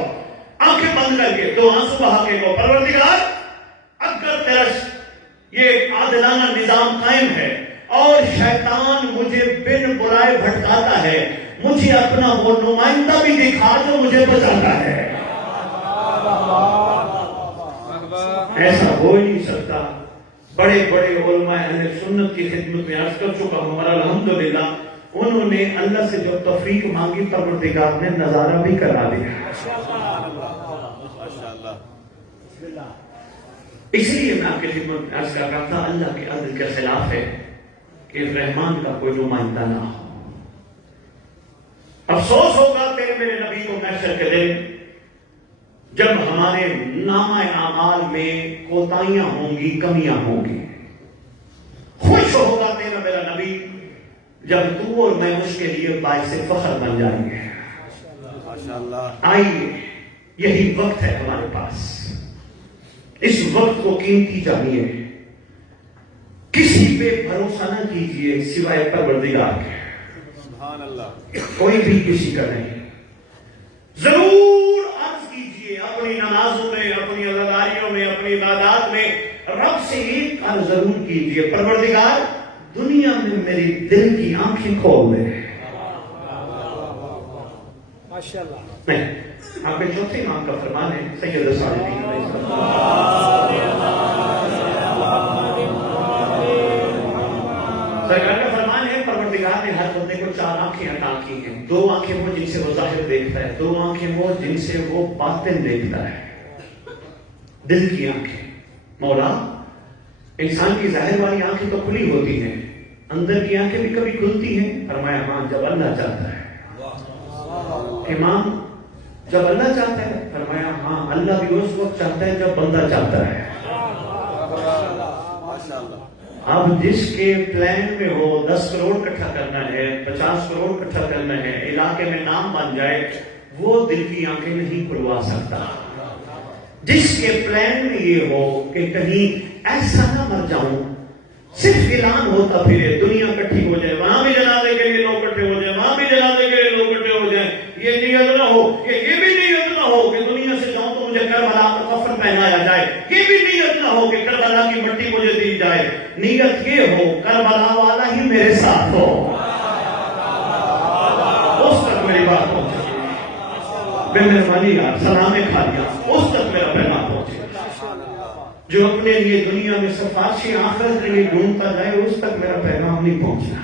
آنکھیں بند کر کے دو آنسو بہا کے کہو پروردگار اگر تیرا یہ عادلانہ نظام قائم ہے اور شیطان مجھے بن بلائے بھٹکاتا ہے، مجھے اپنا وہ نمائندہ بھی دکھا جو مجھے بچاتا ہے. ایسا ہو ہی نہیں سکتا. بڑے بڑے علماء اہل سنت کی خدمت میں عرض کر چکا ہوں، اور الحمدللہ انہوں نے اللہ سے جو تفریق مانگی پروردگار نے نظارہ بھی کرا دیا. اس لیے میں آپ کی خدمت میں عرض کر رہا تھا اللہ کے عدل کے خلاف ہے کہ رحمان کا کوئی نمائندہ نہ ہو. افسوس ہوگا تیرے میرے نبی کو محشر کے دن جب ہمارے نامہ اعمال میں کوتاہیاں ہوں گی، کمیاں ہوں گی. خوش ہوگا تیرا میرا نبی جب تو اور میں اس کے لیے باعث فخر بن جائیں گے. آئیے یہی وقت ہے ہمارے پاس، اس وقت کو قیمتی جانیے. کسی پہ بھروسہ نہ کیجیے سوائے پروردگار کے. کوئی بھی کسی کا نہیں. ضرور عرض کیجیے اپنی نمازوں میں، اپنی عزاداریوں میں، اپنی عبادات میں رب سے ایک عرض ضرور کیجیے، پروردگار دنیا میں میری دل کی آنکھیں کھول دے. نہیں، آپ کے چوتھے امام کا فرمان ہے سید الصالحین علیہ السلام. سرکار کا فرمان ہے پروردگار نے ہر بندے کو 4 آنکھیں عطا کی ہیں. 2 آنکھیں وہ جن سے وہ ظاہر دیکھتا ہے، 2 آنکھیں وہ جن سے وہ باطن دیکھتا ہے. دل کی آنکھیں. مولا انسان کی ظاہر والی آنکھیں تو کھلی ہوتی ہیں، اندر کی آنکھیں بھی کبھی کھلتی ہیں. فرمایا ہاں جب اللہ چاہتا ہے. امام جب اللہ چاہتا ہے. فرمایا ہاں اللہ بھی اس وقت چاہتا ہے جب بندہ چاہتا ہے. اب جس کے پلان میں ہو 10 کروڑ اکٹھا کرنا ہے، 50 کروڑ اکٹھا کرنا ہے، علاقے میں نام بن جائے، وہ دل کی آنکھیں نہیں کھلوا سکتا. جس کے پلان میں یہ ہو کہ کہیں ایسا نہ مر جاؤں، صرف اعلان ہوتا پھرے دنیا اکٹھی ہو جائے، وہاں بھی جنازے کے لیے لوگ اکٹھے ہو جائیں، وہاں بھی جنازے کے لیے لوگ اکٹھے ہو جائیں. یہ نیت نہ ہو کہ یہ بھی نیت نہ ہو کہ دنیا سے جاؤں تو مجھے کربلا کا کفن پہنایا جائے. یہ بھی نیت نہ ہو کہ کربلا کی مٹی مجھے دی جائے. نیت یہ ہو کربلا والا ہی میرے ساتھ ہو. اس تک میری بات پہنچے. بے مہربانی یار سلام کھا لیا، اس تک میرا پیغام پہنچے. جو اپنے لیے دنیا میں سفارشی آخرت کے لیے ڈھونڈتا جائے، اس تک میرا پیغام نہیں پہنچنا.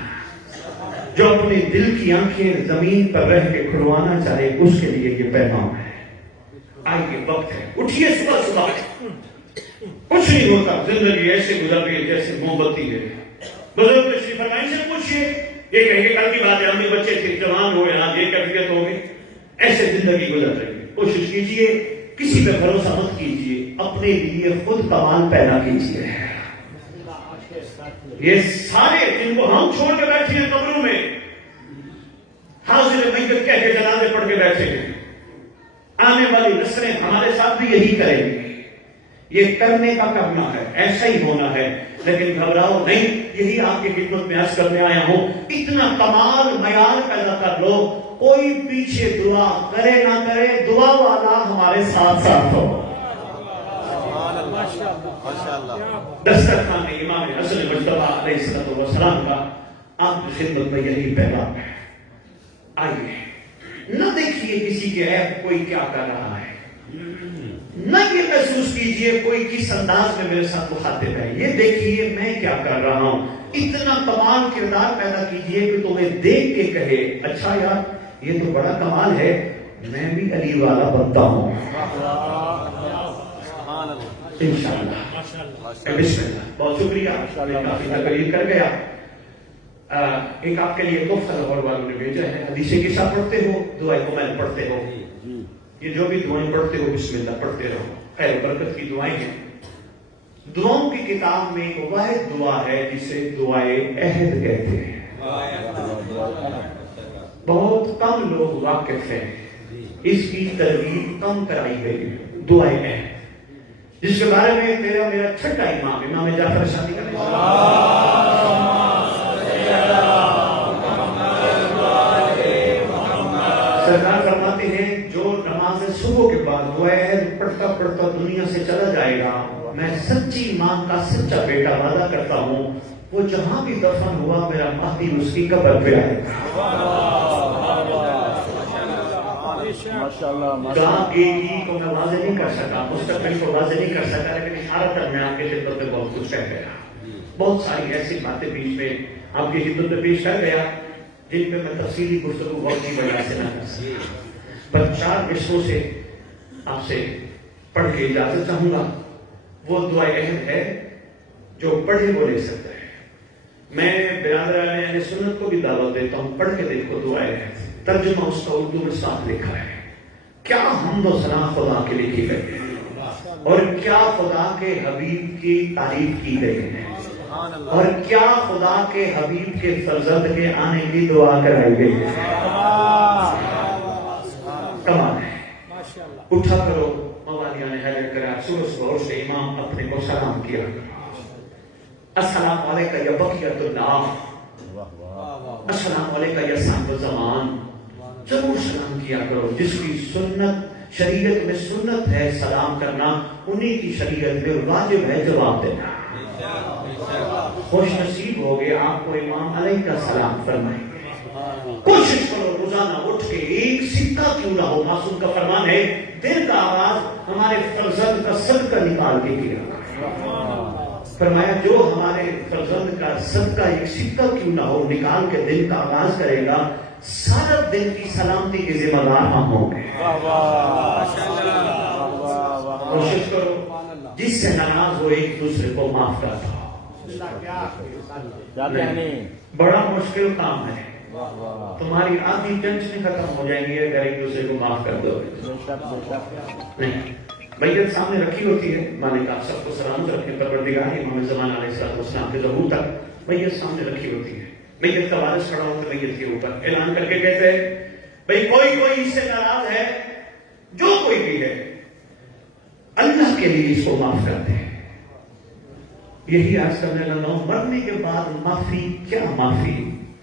جو اپنے دل کی آنکھیں زمین پر رہ کے کھلوانا چاہے، اس کے لیے یہ پیغام ہے. آئیے وقت ہے، اٹھیے صبح صبح. کچھ نہیں ہوتا، زندگی ایسے گزر گئی جیسے موم بتی ہے. بزرگ تشریف فرمائیں سے پوچھئے، یہ کہیں گے کل کی بات ہے، ہم بھی بچے تھے، جوان ہوئے، آج یہ کیفیت ہو گئی. ایسے زندگی گزر رہی ہے. کوشش کیجئے کسی پہ بھروسہ مت کیجئے، اپنے لیے خود کمال پیدا کیجئے. یہ سارے جن کو ہم چھوڑ کے بیٹھے ہیں قبروں میں، حاضر میت کہہ کے جنازے پڑھ کے بیٹھے ہیں، آنے والی نسلیں ہمارے ساتھ بھی یہی کریں گے. یہ کرنے کا کرنا ہے، ایسا ہی ہونا ہے. لیکن گھبراؤ نہیں، یہی آپ کی خدمت میں عرض کرنے آیا ہوں. اتنا کمال معیار پیدا کر لو، کوئی پیچھے دعا کرے نہ کرے، دعا والا ہمارے ساتھ ساتھ ہو. دسترخوان امام حسن مجتبیٰ علیہ السلام کا آپ کی خدمت میں یہی پیغام ہے. آئیے نہ دیکھیے کسی کے عیب کوئی کیا کر رہا ہے، نہ یہ محسوس کیجئے کوئی کس انداز میں میرے ساتھ مخاطب ہے، یہ دیکھیے میں کیا کر رہا ہوں. اتنا کمال کردار پیدا کیجئے کہ تمہیں دیکھ کے کہے اچھا یار یہ تو بڑا کمال ہے، میں بھی علی والا بنتا ہوں. انشاءاللہ. بسم اللہ. بہت شکریہ، کافی تقریر کر گیا. ایک آپ کے لیے تحفہ لاہور والوں نے بھیجا ہے. حدیث قصہ پڑھتے ہو، دعائیں کمل پڑھتے ہو. یہ جو بھی دعائیں پڑھتے ہو بسم اللہ پڑھتے رہو، خیر برکت کی دعائیں ہیں. دعاؤں کی کتاب میں ایک واحد دعا ہے جسے دعائے عہد کہتے ہیں. بہت کم لوگ واقف ہیں، اس کی ترغیب کم کرائی گئی. دعائے عہد جس کے بارے میں میرا چھٹا امام جعفر شادی کا سرکار فرماتے ہیں جو نماز صبح کے بعد دعائے پڑھتا پڑھتا دنیا سے چلا جائے گا، میں سچی ماں کا سچا بیٹا وعدہ کرتا ہوں وہ جہاں بھی دفن ہوا میرا مہدی اس کی قبر پہ آئے گا. جہاں گیگی کو میں واضح نہیں کر سکا، مستقبل کو واضح نہیں کر سکا، لیکن اشارت میں آپ کی خدمت میں بہت کچھ کہہ گیا. بہت ساری ایسی باتیں بیچ میں آپ کی خدمت میں پیش کر گیا جن پہ میں تفصیلی گفتگو بہت کی وجہ سے نہ کر سکتا. بس 4 مصروں سے آپ سے پڑھ کے اجازت چاہوں گا. وہ دعائے عہد ہے جو پڑھے وہ لے سکتا ہے. میں برادران اہل سنت کو بھی دعوت دیتا ہوں، پڑھ کے دیکھو دعائے عہد، ترجمہ اس کا اردو میں صاف لکھا ہے. کیا حمد و ثنا خدا کے لکھی گئی ہے اور کیا خدا کے حبیب کی تعریف کی گئی ہے اور کیا خدا کے حبیب کے فرزند کے آنے کی دعا کرائی گئی ہے. کمال ہے. اٹھا کرو موالیان حیدر کرا، صبح صبح اٹھ سے امام اپنے کو سلام کیا. السلام علیکم یا بقیت اللہ، السلام علیکم یا صاحب الزمان. ضرور سلام کیا کرو. جس کی سنت شریعت میں سنت ہے سلام کرنا، انہی کی شریعت میں واجب ہے جواب دینا. خوش نصیب ہو گئے آپ کو امام علیہ کا سلام فرمائیں. کوشش کرو روزانہ اٹھ کے ایک سکہ کیوں نہ ہو، معصوم کا فرمان ہے دل کا آواز ہمارے فرزند کا صدقہ نکال کے کیا. فرمایا جو ہمارے فرزند کا صدقہ ایک سکہ کیوں نہ ہو نکال کے دل کا آغاز کرے گا، سارا دن کی سلامتی کے ذمہ دار ہم ہوں گے. کوشش کرو جس سے ناراض ہو ایک دوسرے کو معاف کر دو. بڑا مشکل کام ہے. تمہاری آدھی ٹینشن ختم ہو جائیں گی اگر ایک دوسرے کو معاف کر دو. نہیں، میت سامنے رکھی ہوتی ہے، میں نے کہا سب کو سلامت رکھیں. پروردگار امام زمان علیہ السلام کے ظہور تک میت سامنے رکھی ہوتی ہے. میت کا وارث کھڑا ہوتا ہے میت کے اوپر، اعلان کر کے کہتے ہیں بھئی کوئی اس سے ناراض ہے، جو کوئی بھی ہے اللہ کے لیے اس کو معاف کر دیں. یہی عرض کرنے لگا ہوں، مرنے کے بعد معافی کیا معافی،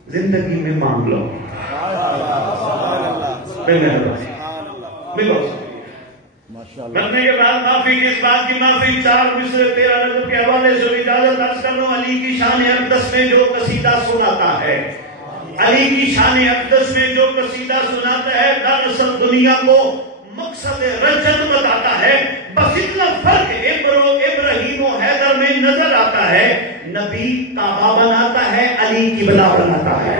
زندگی میں مانگ لو. مرنے کے بعد معافی کس بات کی معافی؟ 4 مصر 13 نظم کے حوالے سے اجازت عرض کر لو. علی کی شان اقدس میں جو قصیدہ سناتا ہے، علی کی شان اقدس میں جو قصیدہ سناتا ہے، دراصل دنیا کو مقصد رجت بتاتا ہے. بس اتنا فرق ابراہیم و حیدر میں نظر آتا ہے، نبی کعبہ بناتا ہے، علی قبلہ بناتا ہے.